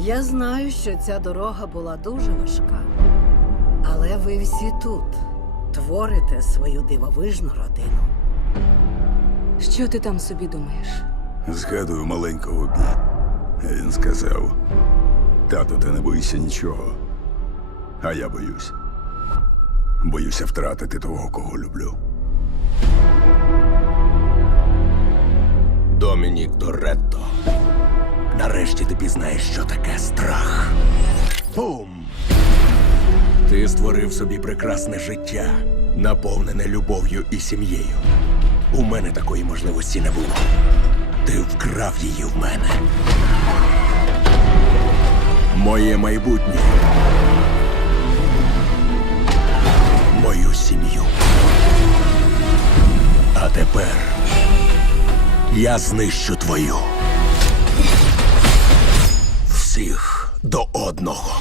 Я знаю, що ця дорога була дуже важка. Але ви всі тут творите свою дивовижну родину. Що ти там собі думаєш? Згадую маленького бі. Він сказав: Тату, ти не боїшся нічого. А я боюсь. Боюся втратити того, кого люблю. Домінік Доретто. Нарешті ти пізнаєш, що таке страх. Бум! Ти створив собі прекрасне життя, наповнене любов'ю і сім'єю. У мене такої можливості не було. Ти вкрав її в мене. Моє майбутнє. Мою сім'ю. А тепер я знищу твою. Всіх до одного.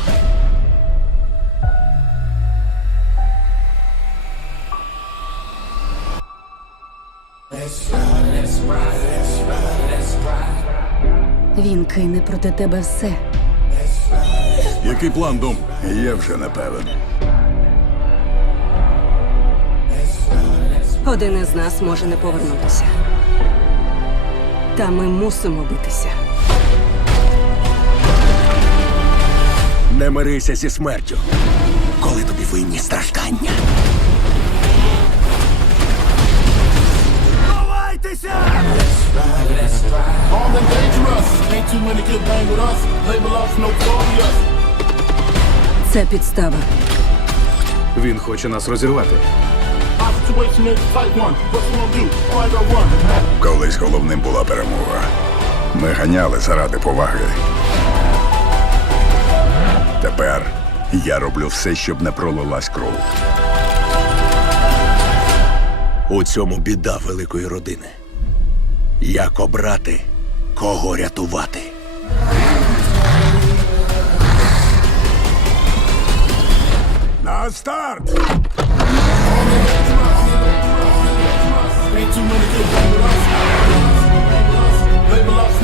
Він кине проти тебе все. Який план, Дом? Я вже не певен. Один із нас може не повернутися. Та ми мусимо битися. Не мирися зі смертю, коли тобі винні страждання. Ховайтеся! Armed and dangerous. Ain't too many can bang with us. Label us notorious. Це підстава. Він хоче нас розірвати. Our situation is a tight one. What you gonna do? Fight or run? Колись головним була перемога. Ми ганяли заради поваги. Тепер я роблю все, щоб не пролилась кров. У цьому біда великої родини. Як обрати, кого рятувати? На старт! Ain't too many. Label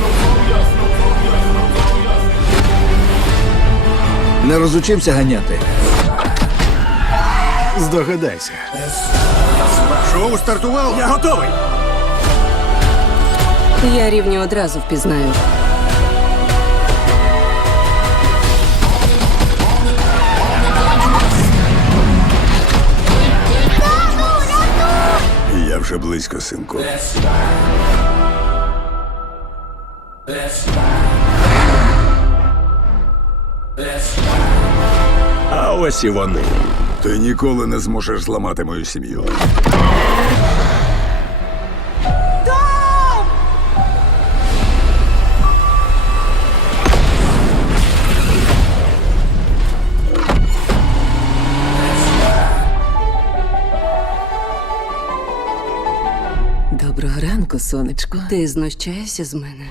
Не розучився ганяти. Здогадайся. Шоу стартувало! Я готовий! Я рівні одразу впізнаю. Я вже близько, синку. А ось і вони. Ти ніколи не зможеш зламати мою сім'ю. Доброго ранку, сонечко. Ти знущаєшся з мене.